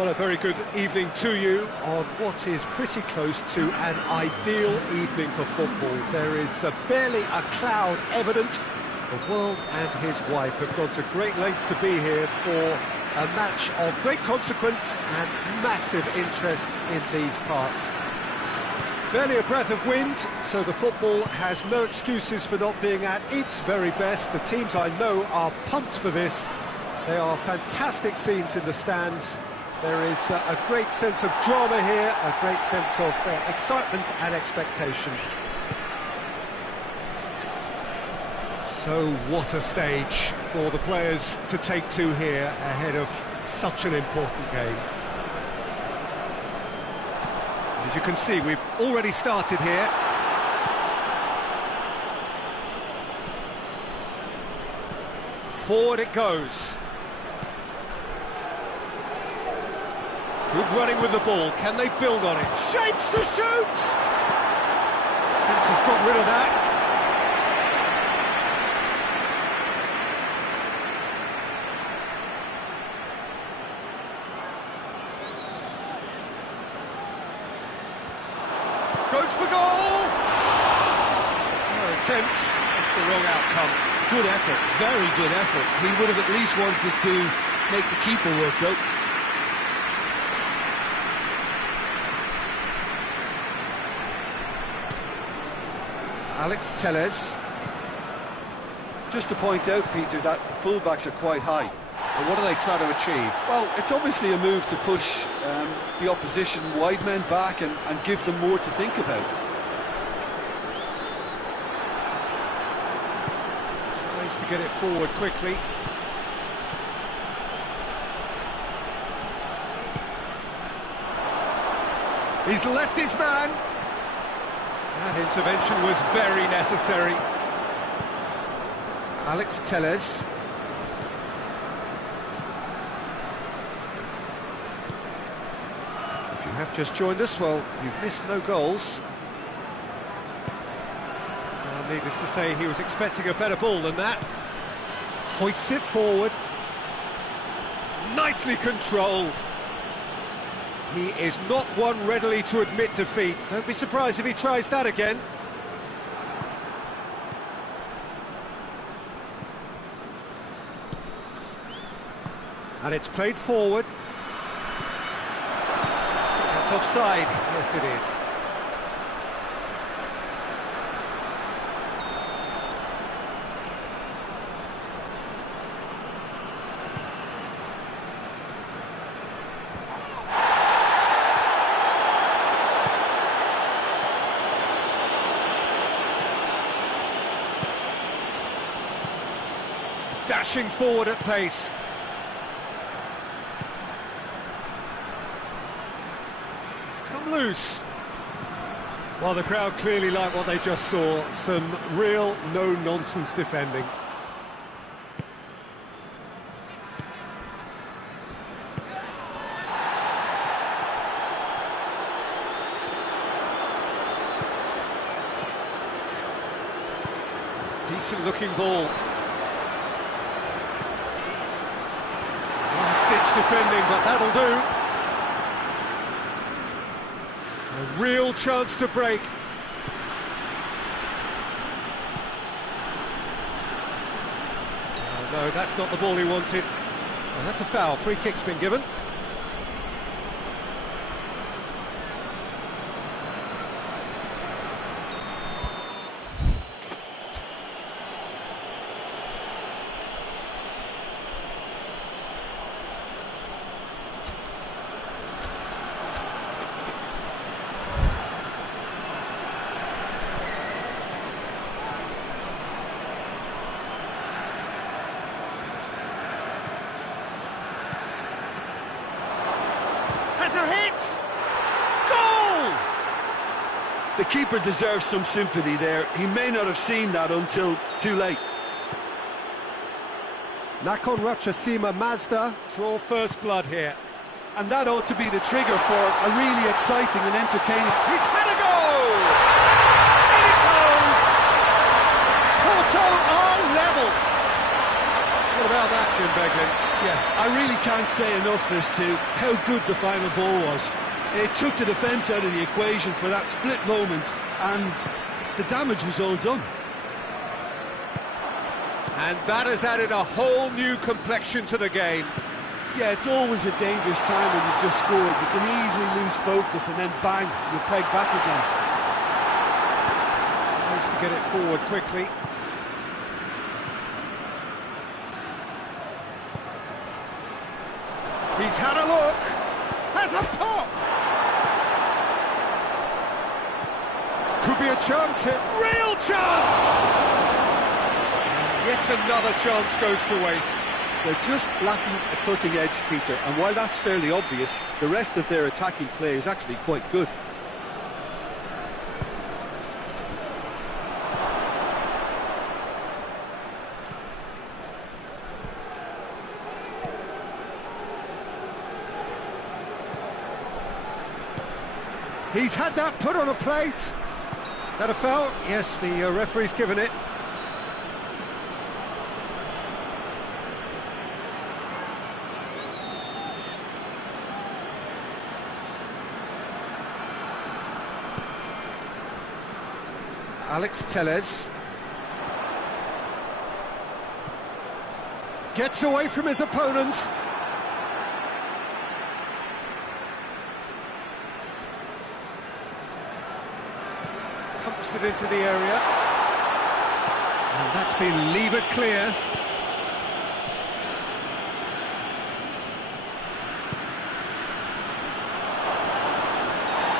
Well, a very good evening to you on what is pretty close to an ideal evening for football. There is barely a cloud evident. The world and his wife have gone to great lengths to be here for a match of great consequence and massive interest in these parts. Barely a breath of wind, so the football has no excuses for not being at its very best. The teams I know are pumped for this. They are fantastic scenes in the stands. There is a great sense of drama here, a great sense of excitement and expectation. So what a stage for the players to take to here ahead of such an important game. As you can see, we've already started here. Forward it goes. Good running with the ball. Can they build on it? Shapes to shoot! Vince has got rid of that. Goes for goal! No attempt. That's the wrong outcome. Good effort, very good effort. He would have at least wanted to make the keeper work though. Alex Telles. Just to point out, Peter, that the fullbacks are quite high. And what do they try to achieve? Well, it's obviously a move to push the opposition wide men back and give them more to think about. Tries to get it forward quickly. He's left his man. That intervention was very necessary. Alex Telles. If you have just joined us, well, you've missed no goals. Well, needless to say, he was expecting a better ball than that. Hoists it forward. Nicely controlled. He is not one readily to admit defeat. Don't be surprised if he tries that again. And it's played forward. That's offside. Yes, it is. Dashing forward at pace. It's come loose. Well, the crowd clearly like what they just saw. Some real no-nonsense defending. Decent-looking ball. Last-ditch defending, but that'll do. A real chance to break. Oh, no, that's not the ball he wanted. Oh, that's a foul. Free kick's been given. The keeper deserves some sympathy there. He may not have seen that until too late. Nakon Ratchasima Mazda draw first blood here. And that ought to be the trigger for a really exciting and entertaining... He's had a goal! In it goes! Porto are level! What about that, Jim Beglin? Yeah, I really can't say enough as to how good the final ball was. It took the defence out of the equation for that split moment, and the damage was all done. And that has added a whole new complexion to the game. Yeah, it's always a dangerous time when you've just scored. You can easily lose focus and then bang, you're pegged back again. Tries to get it forward quickly. He's had a look, has a pop! Could be a chance here, real chance! Yet another chance goes to waste. They're just lacking a cutting edge, Peter, and while that's fairly obvious, the rest of their attacking play is actually quite good. He's had that put on a plate. That a foul? Yes, the referee's given it. Alex Telles gets away from his opponents. Pumps it into the area. And that's been levered clear.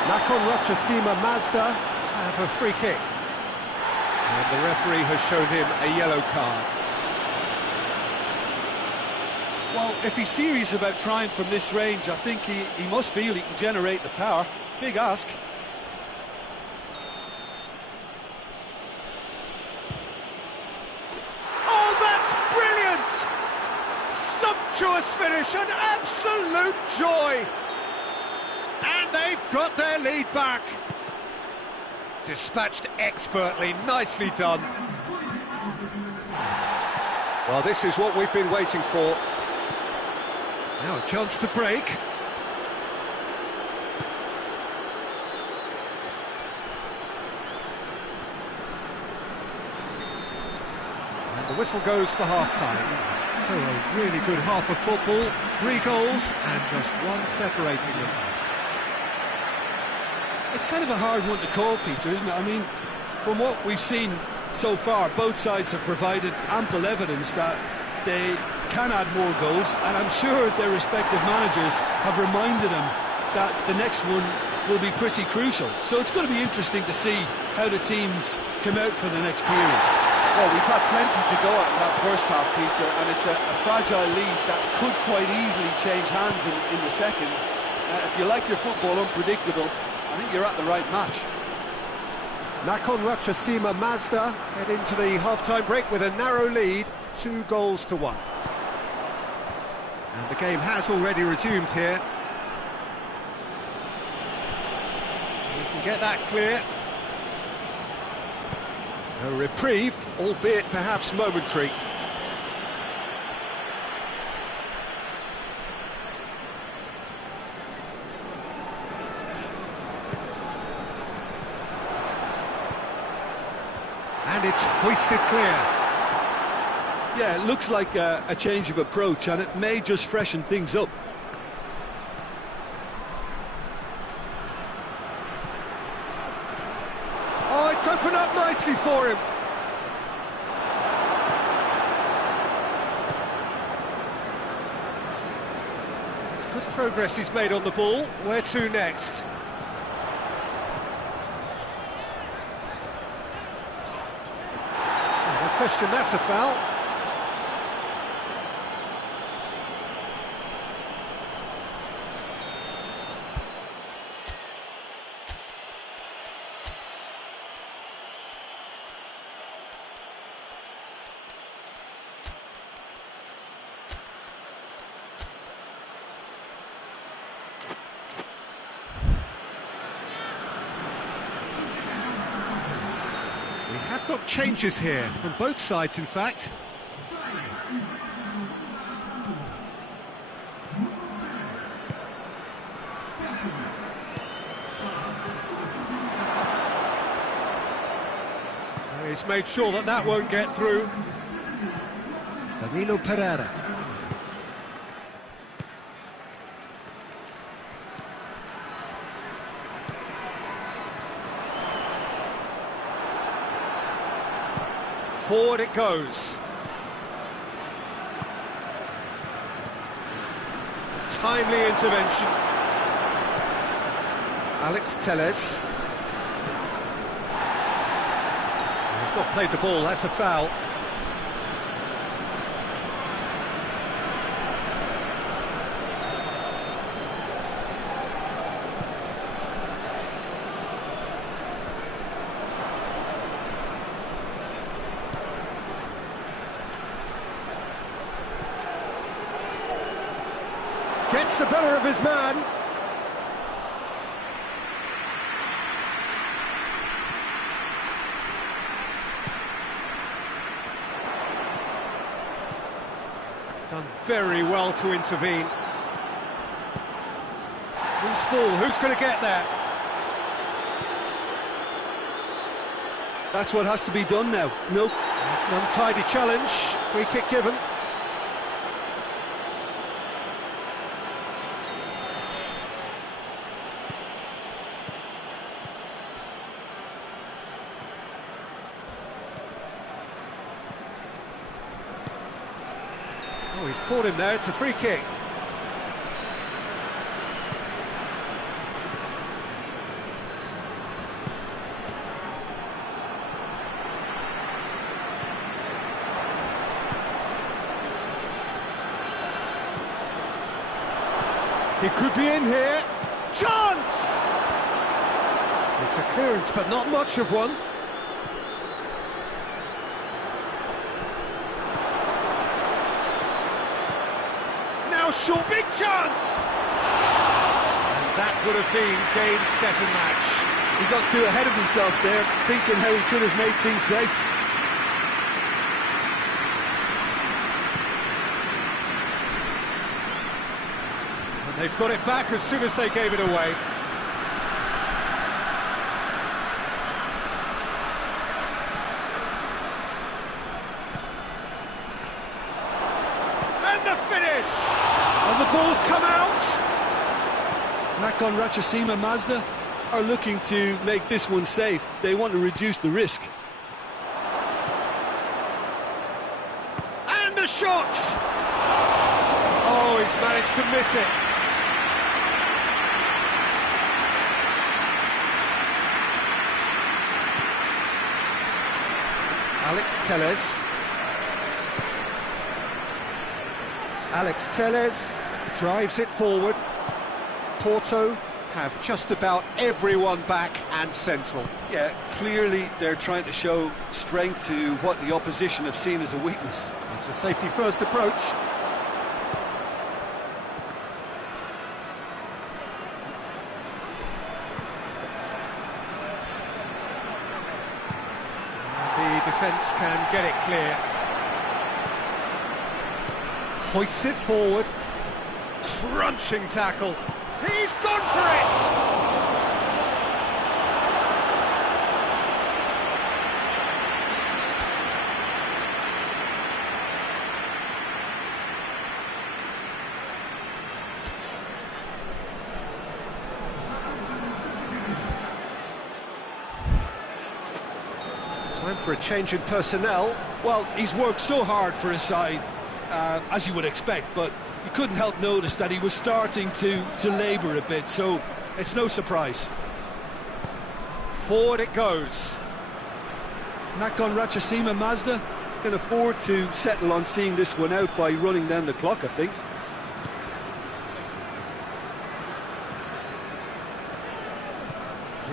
Nakon Rachasima Mazda have a free kick. And the referee has shown him a yellow card. Well, if he's serious about trying from this range, I think he must feel he can generate the power. Big ask. Oh, that's brilliant! Sumptuous finish, an absolute joy! And they've got their lead back. Dispatched expertly, nicely done. Well, this is what we've been waiting for. Now a chance to break. And the whistle goes for half-time. So a really good half of football, 3 goals and just one separating them. It's kind of a hard one to call, Peter, isn't it? I mean, from what we've seen so far, both sides have provided ample evidence that they can add more goals, and I'm sure their respective managers have reminded them that the next one will be pretty crucial. So it's going to be interesting to see how the teams come out for the next period. Well, we've had plenty to go at in that first half, Peter, and it's a fragile lead that could quite easily change hands in the second. If you like your football unpredictable, I think you're at the right match. Nakon Rachasima Mazda head into the half-time break with a narrow lead, 2 goals to 1. And the game has already resumed here. We can get that clear. A reprieve, albeit perhaps momentary. And it's hoisted clear. Yeah, it looks like a change of approach, and it may just freshen things up. Oh, it's opened up nicely for him. It's good progress he's made on the ball. Where to next? No question, that's a foul. We have got changes here, from both sides in fact. He's made sure that that won't get through. Danilo Pereira. Forward it goes. Timely intervention. Alex Telles. He's not played the ball, that's a foul. Gets the better of his man. Done very well to intervene. Loose ball, who's going to get there? That's what has to be done now. Nope. It's an untidy challenge. Free kick given. Oh, he's caught him there, it's a free kick. He could be in here. Chance! It's a clearance, but not much of one. Short, big chance! And that would have been game, set and match. He got too ahead of himself there, thinking how he could have made things safe. And they've got it back as soon as they gave it away. And the finish! And the ball's come out! Nakhon Ratchasima Mazda are looking to make this one safe. They want to reduce the risk. And a shot! Oh, he's managed to miss it. Alex Telles. Alex Telles drives it forward. Porto have just about everyone back and central. Yeah, clearly they're trying to show strength to what the opposition have seen as a weakness. It's a safety-first approach. The defence can get it clear. Hoists it forward. Crunching tackle. He's gone for it! Time for a change in personnel. Well, he's worked so hard for his side, as you would expect, but you couldn't help notice that he was starting to labour a bit, so it's no surprise. Forward it goes. Nakhon Ratchasima Mazda can afford to settle on seeing this one out by running down the clock, I think.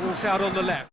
Ball's out on the left.